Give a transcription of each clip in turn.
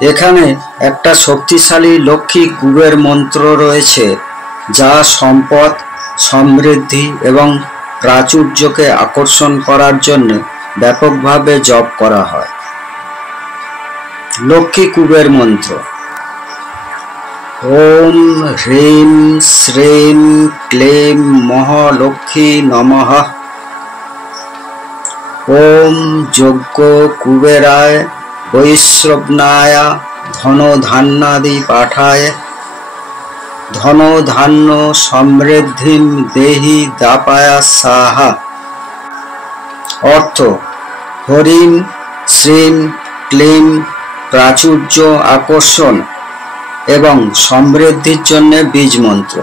এখানে একটা শক্তিশালী লক্ষ্মী কুবের মন্ত্র রয়েছে, যা সম্পদ, সমৃদ্ধি এবং প্রাচুর্যকে আকর্ষণ করার জন্য ব্যাপকভাবে জপ করা হয়। লক্ষ্মী কুবের মন্ত্র: ওম হ্রিম শ্রীম ক্লীম মহালক্ষ্মী নমঃ। ওম যজ্ঞ কুবেরায় বৈশ্রবণায় ধনধান্যাদি পাঠায় ধনধান্য সমৃদ্ধিম দেহি দাপায়া সাহা। অর্থ: হরিম শ্রীম ক্লীম প্রাচুর্য আকর্ষণ এবং সমৃদ্ধির জন্য বীজ মন্ত্র।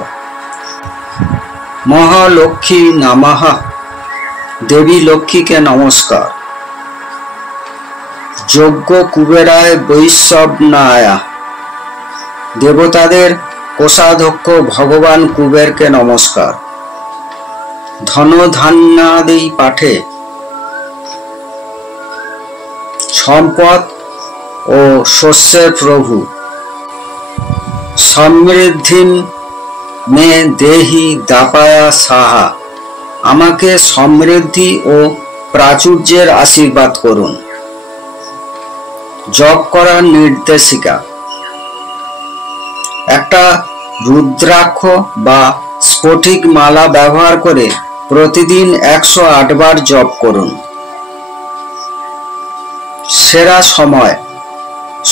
মহালক্ষ্মী নমঃ, দেবী লক্ষ্মীকে নমস্কার। যজ্ঞ কুবেরায় বৈশ্রবণায়, দেবতাদের কোষাধ্যক্ষ ভগবান কুবেরকে নমস্কার। ধনধান্যাদি পাঠে, সম্পদ ও শস্যের প্রভু। সমৃদ্ধিম মে দেহি দাপায়া সাহা, আমাকে সমৃদ্ধি ও প্রাচুর্যের আশীর্বাদ করুন। জপ করার নির্দেশিকা: একটা রুদ্রাক্ষ বা স্ফটিক মালা ব্যবহার করে প্রতিদিন 108 বার জপ করুন। সেরা সময়: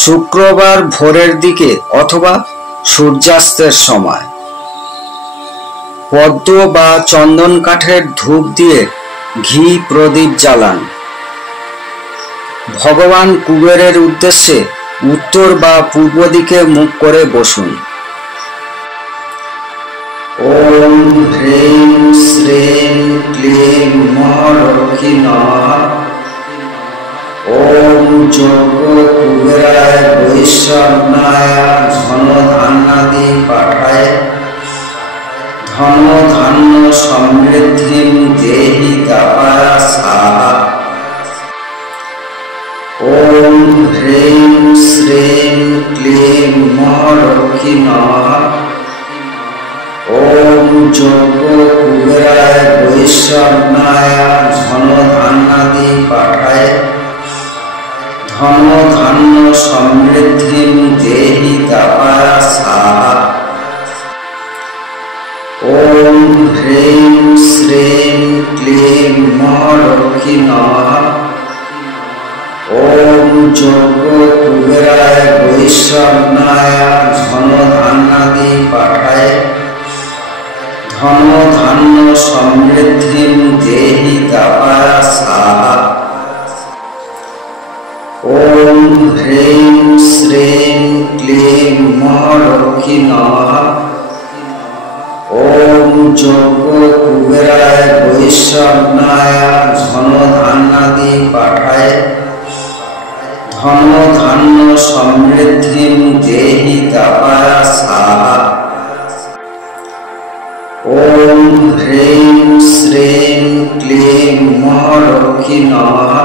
শুক্রবার ভোরের দিকে অথবা সূর্যাস্তের সময়। পদ্ম বা চন্দন কাঠের ধূপ দিয়ে ঘি প্রদীপ জ্বালান। ভগবান কুবেরের উদ্দেশ্যে উত্তর বা পূর্ব দিকে মুখ করে বসুন। ওম হ্রিম শ্রীম ক্লীম মহালক্ষ্মী নমঃ। ওম যজ্ঞ কুবেরায় বৈশ্রবণায় ধনধান্যাদি পাঠায় ধনধান্য সমৃদ্ধিম দেহি দাপায়া সাহা। ওম হ্রিম শ্রীম ক্লীম মহালক্ষ্মী নমঃ। ওম যজ্ঞ কুবেরায় বৈশ্রবণায় ধনধান্যাদি পাঠায় ধনধান্য সমৃদ্ধিম দেহি দাপায়া সাহা। ওম হ্রিম শ্রীম ক্লীম মহালক্ষ্মী নমঃ। ওম যজ্ঞ কুবেরায় বৈশ্রবণায় ধনধান্যাদি পাঠায় ধনধান্য সমৃদ্ধিম দেহি দাপায়া সাহা। ওম হ্রিম শ্রীম ক্লীম মহালক্ষ্মী নমঃ। ওম যজ্ঞ কুবেরায় বৈশ্রবণায় ধনধান্যাদি পাঠায় ধনধান্য সমৃদ্ধিম দেহি দাপায়া সাহা। ওম হ্রিম শ্রীম ক্লীম মহালক্ষ্মী নমঃ।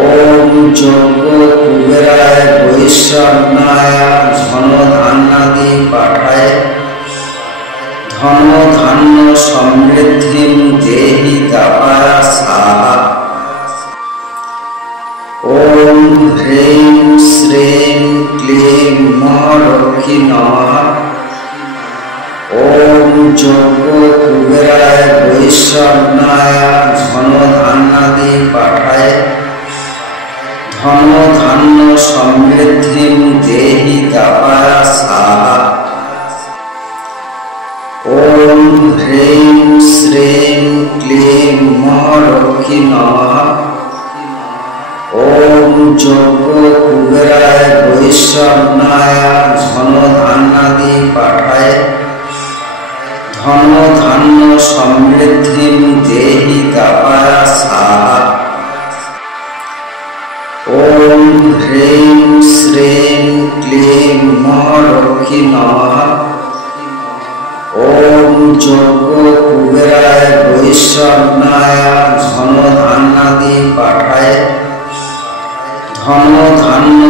ওম যজ্ঞ কুবেরায় বৈশ্রবণায় ধনধান্যাদি পাঠায় ধনধান্য সমৃদ্ধিম দেহি দাপায়া সাহা। ওম হ্রিম শ্রীম ক্লীম মহালক্ষ্মী নমঃ। ওম যজ্ঞ কুবেরায় বৈশ্রবণায় ধনধান্যাদি পাঠায় ধনধান্য সমৃদ্ধিম দেহি দাপায়া সাহা। ওম হ্রিম শ্রীম ক্লীম মহালক্ষ্মী নমঃ। ওম যজ্ঞ কুবেরায় বৈশ্রবণায় ধনধান্যাদি পাঠায় ধনধান্য সমৃদ্ধিম দেহি দাপায়া সাহা। ওম হ্রিম শ্রীম ক্লীম মহালক্ষ্মী নমঃ। ওম যজ্ঞ কুবেরায় বৈশ্রবণায় ধনধান্যাদি পাঠায় ধনধান্য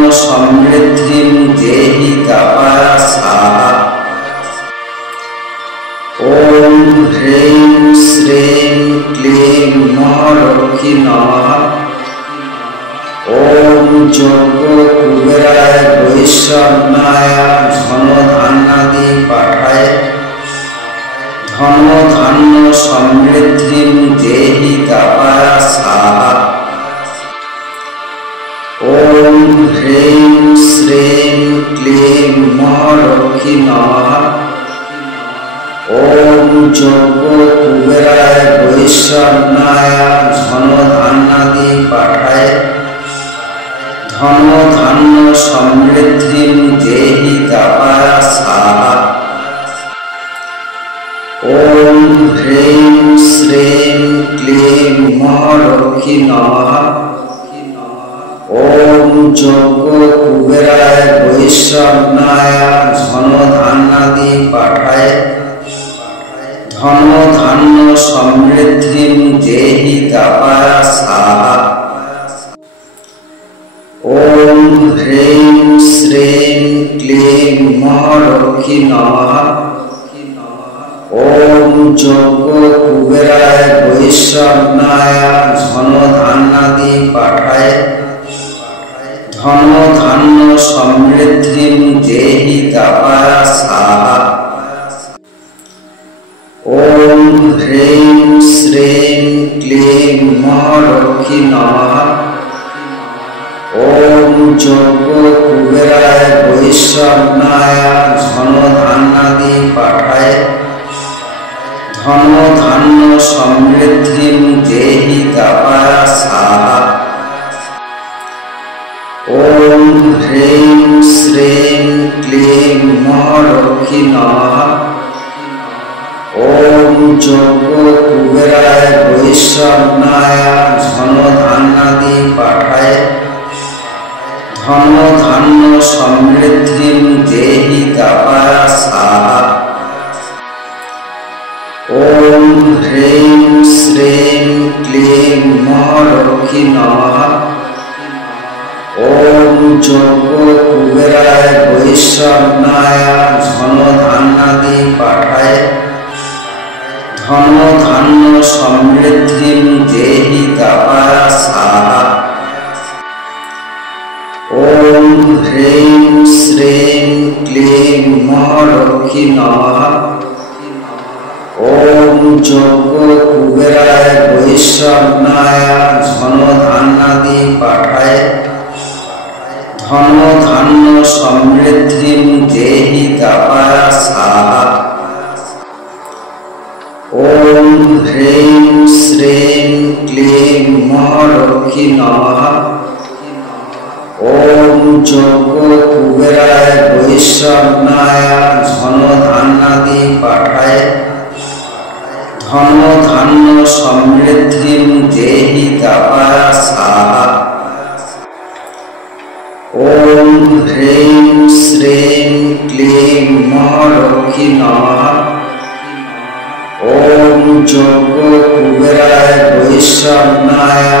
মহালক্ষ্মী নমঃ। ওম যজ্ঞ কুবেরায় বৈশ্বর্ণায় ধনধান্যাদি পাঠায় ধন ধান্য সমৃদ্ধিম দেহি দাপায় স্বাহা। ওম হ্রীং শ্রীং ক্লীং মহালক্ষ্মী নমঃ। ওম যজ্ঞ কুবেরায় বৈশ্বর্ণায় ধনধান্যাদি পাঠায় ধন ধান্য সমৃদ্ধিম দেহি দাপায় স্বাহা। ওম হ্রীং শ্রীং ক্লীং মহালক্ষ্মী নমঃ। ওম যজ্ঞ কুবেরায় বৈশ্বর্ণায় ধনধান্যাদি পাঠায় ধন ধান্য সমৃদ্ধিম দেহি দাপায় স্বাহা। ওম হ্রীং শ্রীং ক্লীং মহালক্ষ্মী নমঃ। ওম যজ্ঞ কুবেরায় বৈশ্বর্ণায় ধনধান্যাদি পাঠায় ধন ধান্য সমৃদ্ধিম দেহি দাপায় স্বাহা। ওম হ্রীং শ্রীং ক্লীং মহালক্ষ্মী নমঃ। ওম যজ্ঞ কুবেরায় বৈশ্বর্ণায় ধনধান্যাদি পাঠায় ধন ধান্য সমৃদ্ধিম দেহি দাপায় স্বাহা। ওম হ্রীং শ্রীং ক্লীং মহালক্ষ্মী নমঃ। ওম যজ্ঞ কুবেরায় বৈশ্বর্ণায় ধনধান্যাদি পাঠায় ধন ধান্য সমৃদ্ধিম দেহি দাপায় স্বাহা। ওম হ্রীং শ্রীং ক্লীং মহালক্ষ্মী নমঃ। ওম যজ্ঞ কুবেরায় বৈশ্বর্ণায় ধনধান্যাদি পাঠায় ধন ধান্য সমৃদ্ধিম দেহি দাপায় স্বাহা। ওম হ্রীং শ্রীং ক্লীং মহালক্ষ্মী নমঃ। ওম যজ্ঞ কুবেরায় বৈশ্বর্ণায় ধনধান্যাদি পাঠায় ধন ধান্য সমৃদ্ধিম দেহি দাপায় স্বাহা। ওম হ্রীং শ্রীং ক্লীং মহালক্ষ্মী নমঃ। ওম যজ্ঞ কুবেরায় বৈশ্বর্ণায় ধনধান্যাদি পাঠায় ধন ধান্য সমৃদ্ধিম দেহি দাপায় স্বাহা। ওম হ্রীং শ্রীং ক্লীং মহালক্ষ্মী নমঃ। ওম যজ্ঞ কুবেরায় বৈশ্বর্ণায়